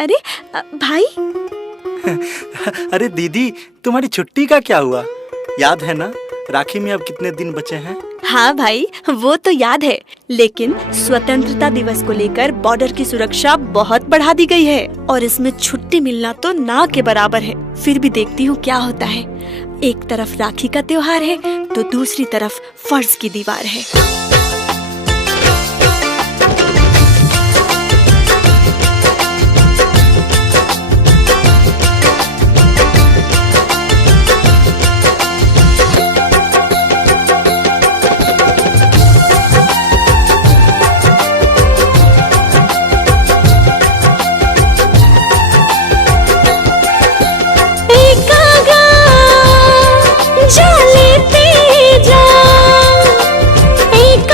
अरे भाई। अरे दीदी, तुम्हारी छुट्टी का क्या हुआ? याद है ना, राखी में अब कितने दिन बचे हैं? हाँ भाई, वो तो याद है, लेकिन स्वतंत्रता दिवस को लेकर बॉर्डर की सुरक्षा बहुत बढ़ा दी गई है और इसमें छुट्टी मिलना तो ना के बराबर है। फिर भी देखती हूँ क्या होता है। एक तरफ राखी का त्योहार है तो दूसरी तरफ फर्ज की दीवार है। जा लेते जा, एक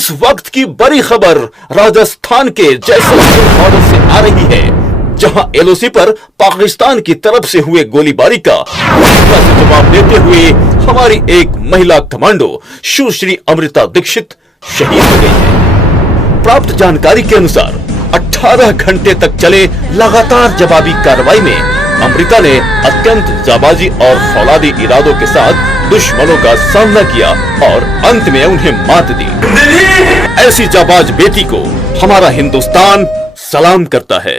इस वक्त की बड़ी खबर राजस्थान के जैसलमेर बॉर्डर से आ रही है, जहां एलओसी पर पाकिस्तान की तरफ से हुए गोलीबारी का जवाब देते हुए हमारी एक महिला कमांडो सुश्री अमृता दीक्षित शहीद हो गई है। प्राप्त जानकारी के अनुसार 18 घंटे तक चले लगातार जवाबी कार्रवाई में अमृता ने अत्यंत जाबाजी और फौलादी इरादों के साथ दुश्मनों का सामना किया और अंत में उन्हें मात दी। ऐसी जाबाज बेटी को हमारा हिंदुस्तान सलाम करता है।